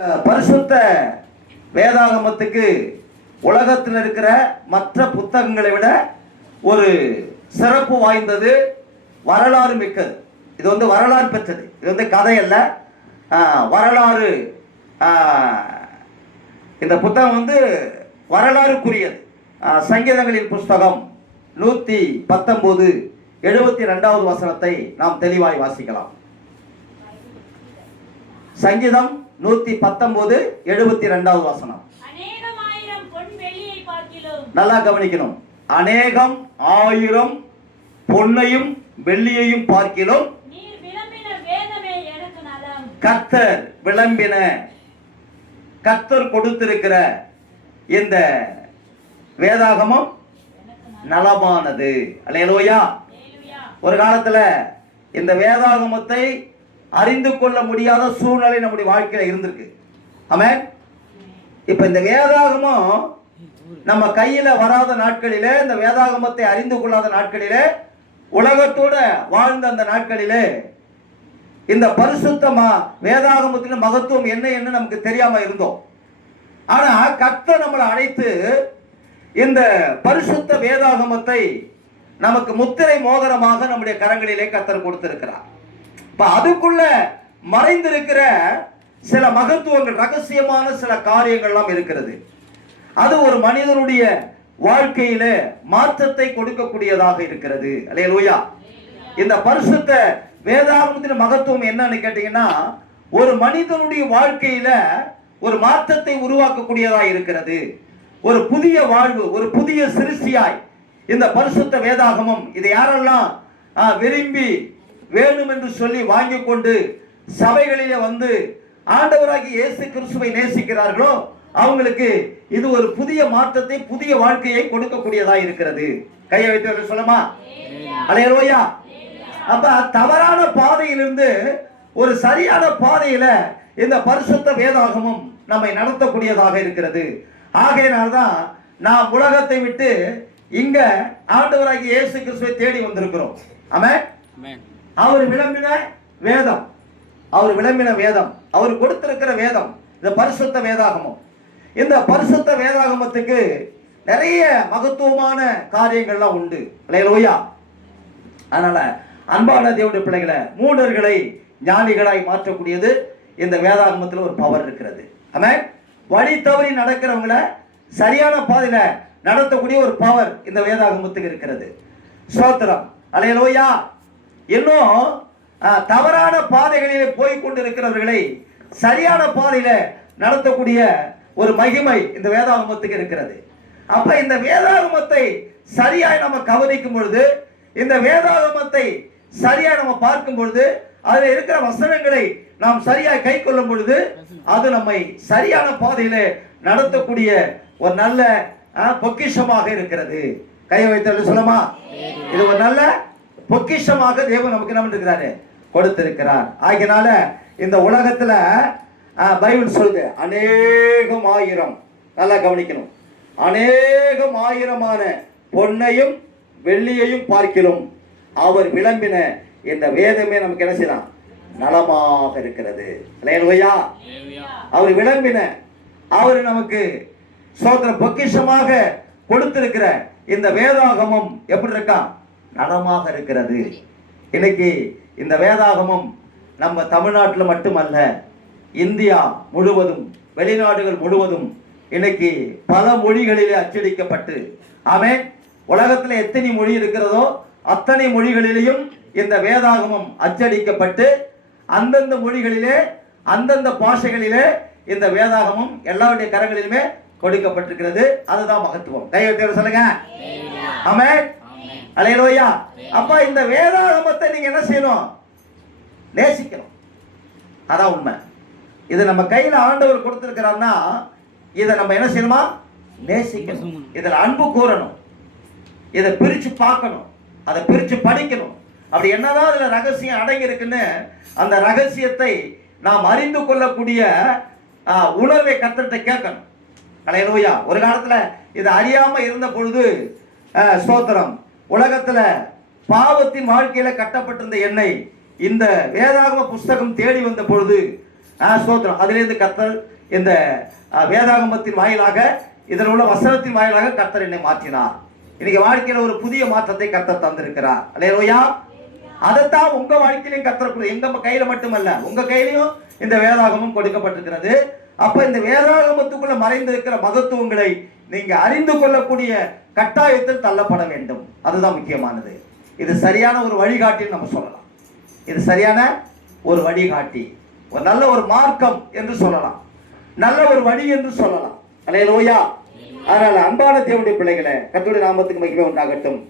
பரிசுத்த வேதாகமத்துக்கு உலகத்தில் இருக்கிற மற்ற புத்தகங்களை விட ஒரு சிறப்பு வாய்ந்தது, வரலாறு மிக்கது. இது வரலாறு பெற்றது. இது கதை அல்ல, வரலாறு. இந்த புத்தகம் வரலாறுக்குரியது. சங்கீதங்களின் புஸ்தகம் 119:72 வசனத்தை நாம் தெளிவாய் வாசிக்கலாம். சங்கீதம் 119:72 வசனம். நல்லா கவனிக்கணும். அநேகம் ஆயிரம் பொன்னையும் வெள்ளியையும் பார்க்கிலும் கர்த்தர் விளம்பின, கர்த்தர் கொடுத்திருக்கிற இந்த வேதாகமம் நலமானது. அல்லேலூயா. ஒரு காலத்துல இந்த வேதாகமத்தை அறிந்து கொள்ள முடியாத சூழ்நிலை நம்முடைய வாழ்க்கையில இருந்திருக்கு. ஆமென். இப்ப இந்த வேதாகமம் நம்ம கையில வராத நாட்களிலே, இந்த வேதாகமத்தை அறிந்து கொள்ளாத நாட்களிலே, உலகத்தோட வாழ்ந்த அந்த நாட்களிலே இந்த பரிசுத்தமா வேதாகமத்தின் மகத்துவம் என்ன என்று நமக்கு தெரியாம இருந்தோம். ஆனா கர்த்தர் நம்மளை அழைத்து இந்த பரிசுத்த வேதாகமத்தை நமக்கு முத்திரை மோதிரமாக நம்முடைய கரங்களிலே கர்த்தர் கொடுத்திருக்கிறார். இப்ப அதுக்குள்ள மறைந்திருக்கிற சில மகத்துவங்கள், ரகசியமான சில காரியங்கள்லாம் இருக்கிறது. அது ஒரு மனிதனுடைய வாழ்க்கையில மாற்றத்தை கொடுக்கக்கூடியதாக இருக்கிறது. அல்லேலூயா. இந்த பரிசுத்த வேதாகமத்தின் மகத்துவம் என்னன்னு கேட்டீங்கன்னா, ஒரு மனிதனுடைய வாழ்க்கையில ஒரு மாற்றத்தை உருவாக்கக்கூடியதாக இருக்கிறது. ஒரு புதிய வாழ்வு, ஒரு புதிய சிருஷ்டியாய் இந்த பரிசுத்த வேதாகமம், இதை யாரெல்லாம் விரும்பி வேணும் என்று சொல்லி வாங்கி கொண்டு சபைகளிலே ஆண்டவராகிய இயேசு கிறிஸ்துவை நேசிக்கிறார்களோ அவங்களுக்கு இது ஒரு புதிய மாற்றத்தை, புதிய வாழ்க்கையை கொடுக்கக்கூடியதாக இருக்கிறது. கையை வைத்து சொல்லுமா. அல்லேலூயா. அப்ப தவறான பாதையிலிருந்து ஒரு சரியான பாதையில இந்த பரிசுத்த வேதாகமம் நம்மை நடத்தக்கூடியதாக இருக்கிறது. ஆகையினால்தான் நாம் உலகத்தை விட்டு இங்க ஆண்டவராகிய இயேசு கிறிஸ்துவை தேடி வந்திருக்கிறோம். ஆமென். அவர் விளம்பின வேதம், அவர் விளம்பின வேதம், அவர் கொடுத்திருக்கிற வேதம் இந்த பரிசுத்த வேதாகமம். இந்த பரிசுத்த வேதாகமத்துக்கு நிறைய மகத்துவமான காரியங்கள்லாம் உண்டு. அல்லேலூயா. அதனால அன்பான தேவனுடைய பிள்ளைகளை, மூடர்களை ஞானிகளாய் மாற்றக்கூடியது இந்த வேதாகமத்தில் ஒரு பவர் இருக்கிறது. ஆமென். வழி தவறி நடக்கிறவங்கள சரியான பாதையில நடத்தக்கூடிய ஒரு பவர் இந்த வேதாகமத்துக்கு இருக்கிறது. ஸ்தோத்திரம். அல்லேலூயா. இன்னும் தவறான பாதைகளிலே போய் கொண்டிருக்கிறவர்களை சரியான பாதையில நடத்தக்கூடிய ஒரு மகிமை இந்த வேதாகமத்துக்கு இருக்கிறது. அப்ப இந்த வேதாகமத்தை சரியாய் நம்ம கவனிக்கும் பொழுது, இந்த வேதாகமத்தை சரியாய் நம்ம பார்க்கும் பொழுது, அதில் இருக்கிற வசனங்களை நாம் சரியாய் கை கொள்ளும் பொழுது, அது நம்மை சரியான பாதையில நடத்தக்கூடிய ஒரு நல்ல பொக்கிஷமாக இருக்கிறது. கையை வைத்து சொல்லுமா. இது ஒரு நல்ல பொக்கிஷமாக தேவன் நமக்கு என்ன இருக்கிறாரு, கொடுத்திருக்கிறார். ஆகினால இந்த உலகத்துல பைபிள் சொல்லுது, அநேகம் ஆயிரம், நல்லா கவனிக்கணும், அநேகம் ஆயிரமான பொன்னையும் வெள்ளியையும் பார்க்கிலும் அவர் விளம்பின இந்த வேதமே நமக்கு என்ன செய்யலாம், நலமாக இருக்கிறது. அல்லேலூயா. அவர் விளம்பின, அவர் நமக்கு சோதர பொக்கிஷமாக கொடுத்திருக்கிற இந்த வேதாகமம் எப்படி இருக்கா, நலமாக இருக்கிறது. இன்னைக்கு இந்த வேதாகமம் நம்ம தமிழ்நாட்டில் மட்டுமல்ல, இந்தியா முழுவதும், வெளிநாடுகள் முழுவதும் இன்னைக்கு பல மொழிகளிலே அச்சடிக்கப்பட்டு, ஆமென், உலகத்தில் எத்தனை மொழி இருக்கிறதோ அத்தனை மொழிகளிலேயும் இந்த வேதாகமம் அச்சடிக்கப்பட்டு அந்தந்த மொழிகளிலே, அந்தந்த பாஷைகளிலே இந்த வேதாகமம் எல்லாருடைய கரங்களிலுமே கொடுக்கப்பட்டிருக்கிறது. அதுதான் மகத்துவம். கையெழுத்து சொல்லுங்க. ஆமென். அல்லேலூயா. அப்ப இந்த வேதாகமத்தை நீங்க என்ன செய்யணும், நேசிக்கணும். அதான் உண்மை. இது நம்ம கையில ஆண்டவர் கொடுத்திருக்கிறார்னா இதை நம்ம என்ன செய்யணுமா, நேசிக்கணும். இதுல அன்பு கூறணும், இதை பிரிச்சு பார்க்கணும், அதை பிரிச்சு படிக்கணும். அப்படி என்னதான் அதுல ரகசியம் அடங்கி இருக்குன்னு அந்த ரகசியத்தை நாம் அறிந்து கொள்ளக்கூடிய உணர்வை கர்த்தர்கிட்ட கேட்கணும். அல்லேலூயா. ஒரு காலத்துல இது அறியாம இருந்த பொழுது, ஸ்தோத்திரம், உலகத்துல பாவத்தின் வாழ்க்கையில கட்டப்பட்டிருந்த என்னை இந்த வேதாகம புஸ்தகம் தேடி வந்த பொழுது ஸ்தோத்திரம். அதிலிருந்து கர்த்தர் இந்த வேதாகமத்தின் வாயிலாக, இதில் உள்ள வசனத்தின் வாயிலாக கர்த்தர் என்னை மாற்றினார். இன்னைக்கு வாழ்க்கையில ஒரு புதிய மாற்றத்தை கர்த்தர் தந்திருக்கிறார். அல்லேலூயா. அதைத்தான் உங்க வாழ்க்கையிலையும் கர்த்தர், எங்க கையில மட்டுமல்ல, உங்க கையிலையும் இந்த வேதாகமம் கொடுக்கப்பட்டிருக்கிறது. அப்ப இந்த வேதாகமத்துக்குள்ள மறைந்திருக்கிற மகத்துவங்களை நீங்க அறிந்து கொள்ளக்கூடிய கட்டாயத்தில் தள்ளப்பட வேண்டும். அதுதான் முக்கியமானது. இது சரியான ஒரு வழிகாட்டின்னு நம்ம சொல்லலாம். இது சரியான ஒரு வழிகாட்டி, ஒரு நல்ல ஒரு மார்க்கம் என்று சொல்லலாம், நல்ல ஒரு வழி என்று சொல்லலாம். அல்லேலூயா. அதனால அன்பான தேவனுடைய பிள்ளைகளே, கர்த்தருடைய நாமத்துக்கு மகிமை உண்டாகட்டும்.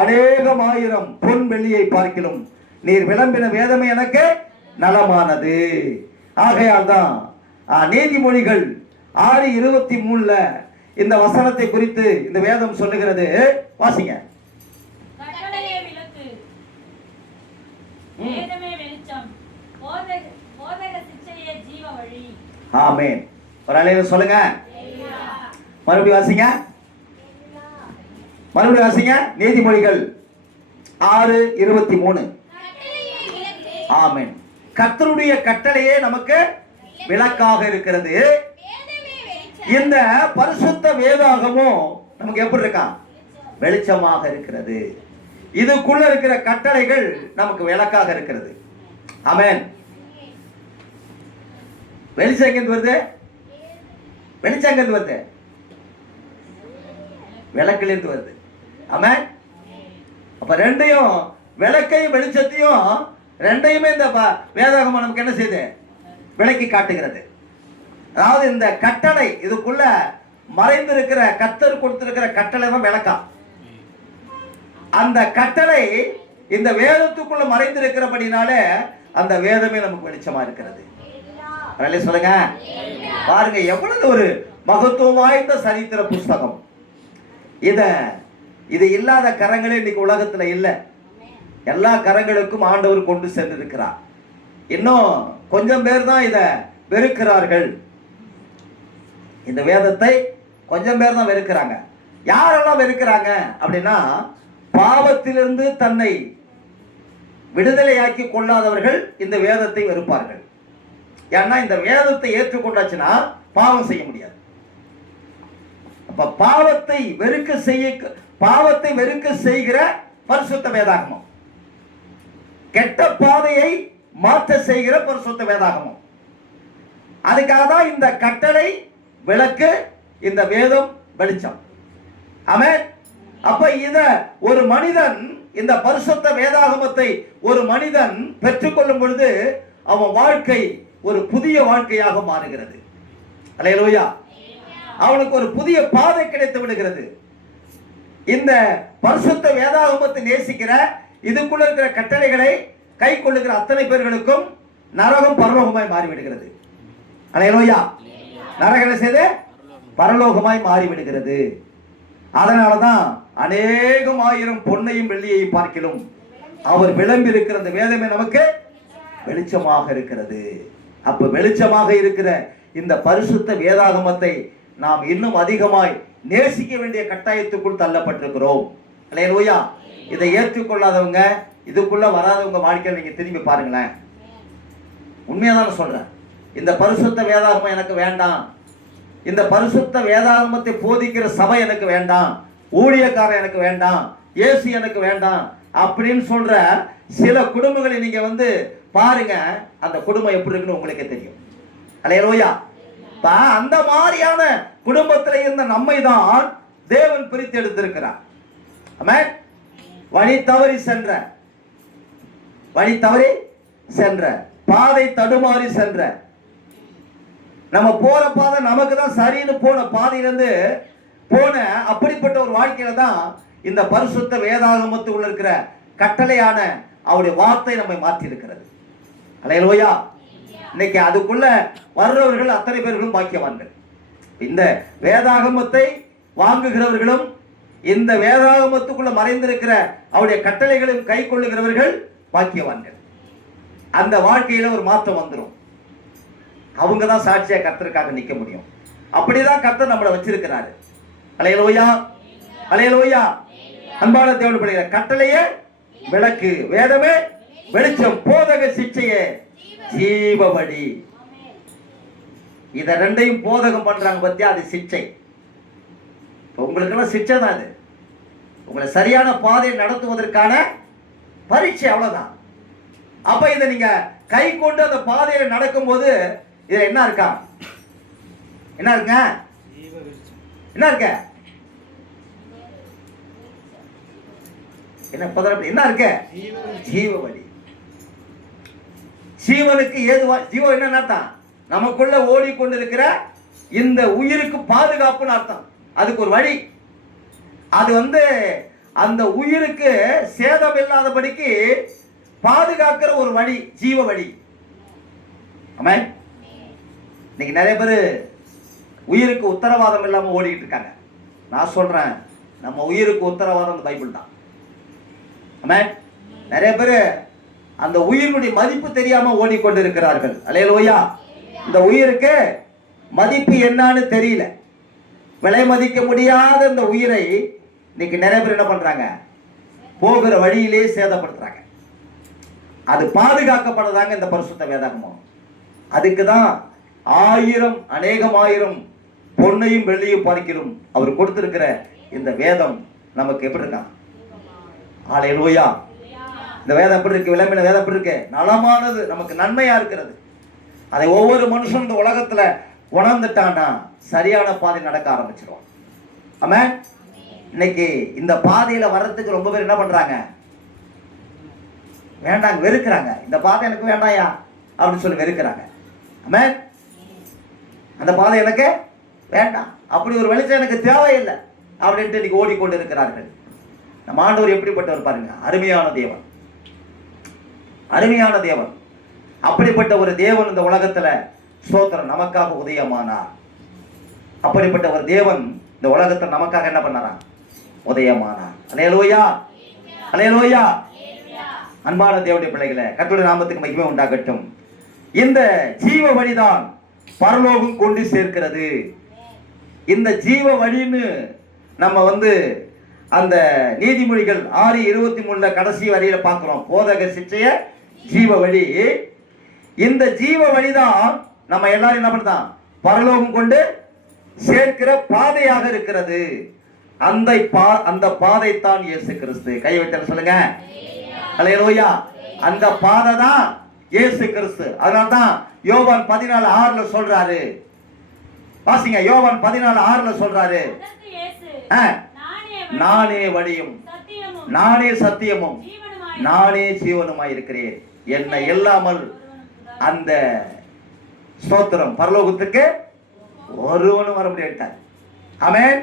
அநேகம் ஆயிரம் பொன் வெள்ளியை பார்க்கிலும் நீர் விளம்பின வேதமே எனக்கு நலமானது. ஆகையால் தான் நீதிமொழிகள் 6:23 இந்த வசனத்தை குறித்து இந்த வேதம் சொல்லுகிறது. வாசிங்க. ஆமென். ஒரு அலையில சொல்லுங்க. மறுபடியும் வாசிங்க. மறுபடியும் வாசிங்க. நீதிமொழிகள் 6:23. ஆமென். கர்த்தருடைய கட்டளையே நமக்கு விளக்காக இருக்கிறது. இந்த பரிசுத்த வேதாகமும் நமக்கு எப்படி இருக்கா? வெளிச்சமாக இருக்கிறது. இதுக்குள்ள இருக்கிற கட்டளைகள் நமக்கு விளக்காக இருக்கிறது. ஆமென். வெளிச்சம் எங்கிருந்து வருது? வெளிச்சம் எங்கிருந்து வருது? விளக்கிலிருந்து வருது. ஆமென். அப்ப ரெண்டையும், விளக்கையும் வெளிச்சத்தையும் ரெண்டையுமே இந்த வேதாகமம் நமக்கு என்ன செய்யுது? விளக்கி காட்டுகிறது. அதாவது இந்த கட்டளை, இதுக்குள்ள மறைந்திருக்கிற கர்த்தர் கொடுத்திருக்கிற கட்டளை தான் விளக்கா. அந்த கட்டளை இந்த வேதத்துக்குள்ள மறைந்திருக்கிறபடினாலே அந்த வேதமே நமக்கு வெளிச்சமா இருக்கிறது. சொல்லுங்க. பாருங்க எவ்வளவு ஒரு மகத்துவம் வாய்ந்த சரித்திர புஸ்தகம். இது இல்லாத கரங்களே இன்னைக்கு உலகத்துல இல்ல. எல்லா கரங்களுக்கும் ஆண்டவர் கொண்டு சென்றிருக்கிறார். இன்னும் கொஞ்சம் பேர் தான் இதை வெறுக்கிறார்கள். இந்த வேதத்தை கொஞ்சம் பேர் தான் வெறுக்கிறாங்க. யாரெல்லாம் வெறுக்கிறாங்க அப்படின்னா, பாவத்திலிருந்து தன்னை விடுதலையாக்கி கொள்ளாதவர்கள் இந்த வேதத்தை வெறுப்பார்கள். ஏன்னா இந்த வேதத்தை ஏற்றுக்கொண்டாச்சுன்னா பாவம் செய்ய முடியாது. அப்ப பாவத்தை வெறுக்க செய்கிற பரிசுத்த வேதாகமம், கெட்ட பாதையை மாற்ற செய்கிற பரிசுத்த வேதாகமம். அதுக்காக தான் இந்த கட்டளை விளக்கு, இந்த வேதம் வெளிச்சம். ஆமென். அப்ப இத ஒரு மனிதன், இந்த பரிசுத்த வேதாகமத்தை ஒரு மனிதன் பெற்றுக்கொள்ளும் பொழுது அவன் வாழ்க்கை ஒரு புதிய வாழ்க்கையாக மாறுகிறது. அல்லேலூயா. அவனுக்கு ஒரு புதிய பாதை கிடைத்து விடுகிறது. இந்த பரிசுத்த வேதாகமத்தை நேசிக்கிற, இதுக்குள்ள இருக்கிற கட்டளைகளை கை கொள்ளுகிற அத்தனை பேர்களுக்கும் நரகம் பரலோகமாய் மாறிவிடுகிறது. அல்லேலூயா. நரகம் செய்து பரலோகமாய் மாறிவிடுகிறது. அதனாலதான் அநேகம் ஆயிரம் பொன்னையும் வெள்ளியையும் பார்க்கிலும் அவர் விளம்பி இருக்கிற அந்த வேதமே நமக்கு வெளிச்சமாக இருக்கிறது. அப்ப வெளிச்சமாக இருக்கிற இந்த பரிசுத்த வேதாகமத்தை நாம் இன்னும் அதிகமாய் நேசிக்க வேண்டிய கட்டாயத்துக்குள் தள்ளப்பட்டிருக்கிறோம். அல்லேலூயா. இதை ஏற்றுக்கொள்ளாதவங்க, இதுக்குள்ள வராதவங்க வாழ்க்கையில் நீங்க திரும்பி பாருங்களேன். உண்மையாதான் சொல்றேன். இந்த பரிசுத்த வேதாகமம் எனக்கு வேண்டாம், இந்த பரிசுத்த வேதாகமத்தை போதிக்கிற சபை எனக்கு வேண்டாம், ஊழியக்காரன் எனக்கு வேண்டாம், இயேசு எனக்கு வேண்டாம் அப்படின்னு சொல்ற சில குடும்பங்களை நீங்க பாருங்க. அந்த குடும்பம் எப்படி இருக்குன்னு உங்களுக்கே தெரியும். அல்லேலூயா. அந்த மாதிரியான குடும்பத்தில் இருந்த நம்மை தான் தேவன் பிரித்து எடுத்திருக்கிறார். ஆமென். வழி தவறி சென்ற பாதை தடுமாறி சென்ற, நம்ம போற பாதை நமக்கு தான் சரின்னு போன பாதையிலிருந்து போன அப்படிப்பட்ட ஒரு வாழ்க்கையில தான் இந்த பரிசுத்த வேதாகமத்துக்குள்ள இருக்கிற கட்டளையான அவருடைய வார்த்தை நம்மை மாற்றி இருக்கிறது. அல்லேலூயா. இன்னைக்கு அதுக்குள்ள வர்றவர்கள் அத்தனை பேர்களும் பாக்கியவான்கள். இந்த வேதாகமத்தை வாங்குகிறவர்களும் இந்த வேதாகமத்துக்குள்ள மறைந்திருக்கிற அவருடைய கட்டளைகளையும் கை கொள்ளுகிறவர்கள் பாக்கியவான்கள். அந்த வாழ்க்கையில ஒரு மாற்றம் வந்துடும். அவங்க தான் சாட்சியா கர்த்தருக்காக நிற்க முடியும். அப்படிதான் கர்த்தர் நம்மளை வச்சிருக்கிறாரு. அல்லேலூயா. அல்லேலூயா. அன்பான தேவனுடைய பிள்ளைகளே, கட்டளையே விளக்கு, வேதமே வெளிச்சம், போதக சிக்ஷையே ஜீவவழி. இதை ரெண்டையும் போதகம் பண்றாங்க பத்தியா, அது சிக்ஷை. உங்களுக்கெல்லாம் சிக்ஷை தான் அது. உங்களை சரியான பாதையை நடத்துவதற்கான பரீட்சை, அவ்வளவுதான். அப்ப இதை நீங்க கை கொண்டு அந்த பாதையை நடக்கும்போது இது என்ன இருக்கா, என்ன இருக்க, என்ன இருக்க, என்ன இருக்க, ஜீவ வழி. ஜீவனுக்கு ஏதுவா, ஜீவம் என்ன அர்த்தம், நமக்குள்ள ஓடிக்கொண்டிருக்கிற இந்த உயிருக்கு பாதுகாப்புன்னு அர்த்தம். அதுக்கு ஒரு வழி, அது அந்த உயிருக்கு சேதம் இல்லாதபடிக்கு பாதுகாக்கிற ஒரு வழி, ஜீவ வழி. ஆமென். இன்னைக்கு நிறைய பேர் உயிருக்கு உத்தரவாதம் இல்லாம ஓடிட்டு இருக்காங்க. நான் சொல்றேன், நம்ம உயிருக்கு உத்தரவாதம் அந்த பைபிள் தான். ஆமென். நிறைய பேர் அந்த உயிரினுடைய மதிப்பு தெரியாம ஓடிக்கொண்டு இருக்கிறார்கள். அல்லேலூயா. இந்த உயிருக்கு மதிப்பு என்னன்னு தெரியல, விலை மதிக்க முடியாத இந்த உயிரை இன்னைக்கு நிறைய பேர் என்ன பண்றாங்க, போகிற வழியிலே சேதப்படுத்துறாங்க. அது பாதுகாக்கப்படுறதாங்க இந்த பரிசுத்த வேதாகமம். அதுக்கு தான் 1000 அநேகம் 1000 பொன்னையும் வெள்ளியும் பார்க்கிறோம் அவர் கொடுத்திருக்கிற இந்த வேதம் நமக்கு எப்படி இருக்கா. அல்லேலூயா. இந்த வேதம் எப்படி இருக்கு, விளம்பின வேதம் எப்படி இருக்கு, நலமானது, நமக்கு நன்மையா இருக்கிறது. அதை ஒவ்வொரு மனுஷன் இந்த உலகத்துல உணர்ந்துட்டான்னா சரியான பாதை நடக்க ஆரம்பிச்சிடும். ஆமென். இன்னைக்கு இந்த பாதையில வர்றதுக்கு ரொம்ப பேர் என்ன பண்றாங்க, வேண்டாங்க, வெறுக்கிறாங்க. இந்த பாதை எனக்கு வேண்டாயா அப்படின்னு சொல்லி வெறுக்கிறாங்க. ஆமென். அந்த பாதை எனக்கு வேண்டாம், அப்படி ஒரு வெளிச்சம் எனக்கு தேவையில்லை அப்படின்ட்டு இன்னைக்கு ஓடிக்கொண்டு இருக்கிறார்கள். நம்ம ஆண்டவர் எப்படிப்பட்டவர் பாருங்க, அருமையான தேவன், அருமையான தேவன். அப்படிப்பட்ட ஒரு தேவன் இந்த உலகத்துல ஸ்தோத்திரம் நமக்காக உதயமானார். அப்படிப்பட்ட ஒரு தேவன் இந்த உலகத்தில் நமக்காக என்ன பண்ணாரா, உதயமானார். அல்லேலூயா, அல்லேலூயா. அன்பான தேவனுடைய பிள்ளைகளே, கர்த்தருடைய நாமத்துக்கு மகிமை உண்டாகட்டும். இந்த ஜீவ வழிதான் பரலோகம் கொண்டு சேர்க்கிறது. இந்த ஜீவ வழின்னு நம்ம அந்த நீதிமொழிகள் 6:23 கடைசி வரியில பார்க்கிறோம். போதக சிச்சைய ஜீவ வழி. இந்த ஜீவ வழிதான் நம்ம எல்லாரும் என்ன பண்ணலாம், பரலோகம் கொண்டு சேர்க்கிற பாதையாக இருக்கிறது. அந்த பாதை தான் இயேசு கிறிஸ்து. கை வைத்து சொல்லுங்க, அல்லேலூயா. அந்த பாதை தான் இயேசு கிறிஸ்து. அதனால தான் யோவான் 14:6 சொல்றாரு. வாசிங்க, யோவான் 14:6 சொல்றாரு, நானே வழியும் நானே சத்தியமும் நானே ஜீவனுமாய் இருக்கிறேன், என்னை இல்லாமல் அந்த ஸ்தோத்திரம் பரலோகத்துக்கு ஒருவனும் வர முடியாது. ஆமென்,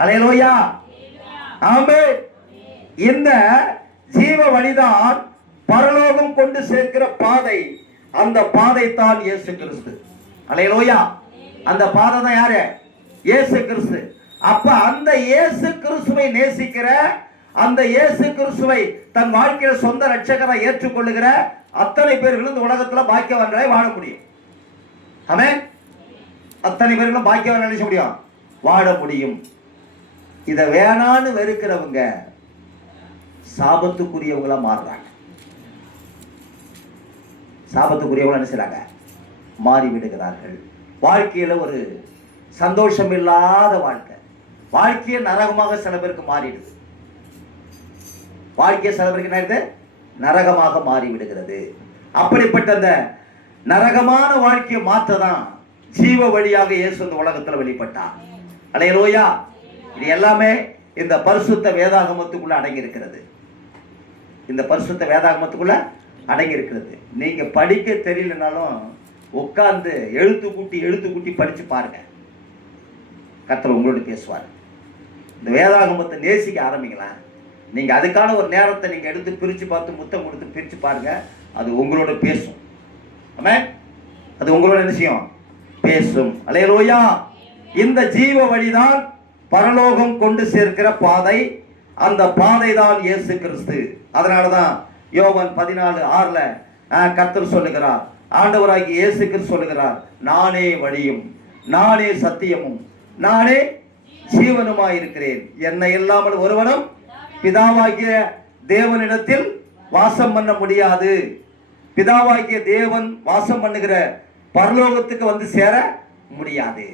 அல்லேலூயா, ஆமென். இந்த ஜீவ வழிதான் பரலோகம் கொண்டு சேர்க்கிற பாதை. அந்த பாதை தான் இயேசு கிறிஸ்து. அல்லேலூயா. அந்த பாதை தான் யாரு, இயேசு கிறிஸ்து. அப்ப அந்த இயேசு கிறிஸ்துவை நேசிக்கிற, அந்த இயேசு கிறிஸ்துவை தன் வாழ்க்கையில சொந்த ரட்சகரை ஏற்றுக்கொள்ளுகிற அத்தனை பேர்களும் இந்த உலகத்துல பாக்கியவான்களை வாழ முடியும். ஆமென். அத்தனை பேர்களும் பாக்கியவான்களை நினைச்ச முடியும், வாழ முடியும். இத வேணான்னு வெறுக்கிறவங்க சாபத்துக்குரியவங்களா மாறுறாங்க. சாபத்துக்குரியவங்களா என்ன செய்றாங்க, மாறி விடுகிறார்கள். வாழ்க்கையில ஒரு சந்தோஷம் இல்லாத வாழ்க்கை, வாழ்க்கையை நரகமாக சில பேருக்கு மாறிடுது. வாழ்க்கையை சில பேருக்கு என்ன நரகமாக மாறி விடுகிறது. அப்படிப்பட்ட அந்த நரகமான வாழ்க்கையை மாற்றதான் ஜீவ வழியாக இயேசு இந்த உலகத்தில் வெளிப்பட்டார். அல்லேலூயா. இது எல்லாமே இந்த பரிசுத்த வேதாகமத்துக்குள்ள அடங்கி இருக்கிறது. இந்த பரிசுத்த வேதாகமத்துக்குள்ள அடங்கி இருக்கிறது. நீங்க படிக்க தெரியலனாலும் உட்கார்ந்து எழுத்து கூட்டி படிச்சு பாருங்க, கர்த்தர் உங்களோட பேசுவார். இந்த வேதாகமத்தை நேசிக்க ஆரம்பிக்கலாம். நீங்க அதுக்கான ஒரு நேரத்தை நீங்க எடுத்து பிரிச்சு பார்த்து முத்தம் கொடுத்து பிரிச்சு பாருங்க, அது உங்களோட பேசும். ஆமென். அது உங்களோட என்ன செய்யும், பேசும். அல்லேலூயா. இந்த ஜீவ வழிதான் பரலோகம் கொண்டு சேர்க்கிற பாதை. அந்த பாதை தான் இயேசு கிறிஸ்து. அதனாலதான் யோவான் 14:6 கர்த்தர் சொல்லுகிறார், ஆண்டவராகிய இயேசு கிறிஸ்து சொல்லுகிறார், நானே வழியும் நானே சத்தியமும் நானே ஜீவனுமாய் இருக்கிறேன், என்னை இல்லாமல் ஒருவனும் பிதாவாகிய தேவனிடத்தில் வாசம் பண்ண முடியாது. பிதாவாகிய தேவன் வாசம் பண்ணுகிற பரலோகத்துக்கு சேர முடியாது.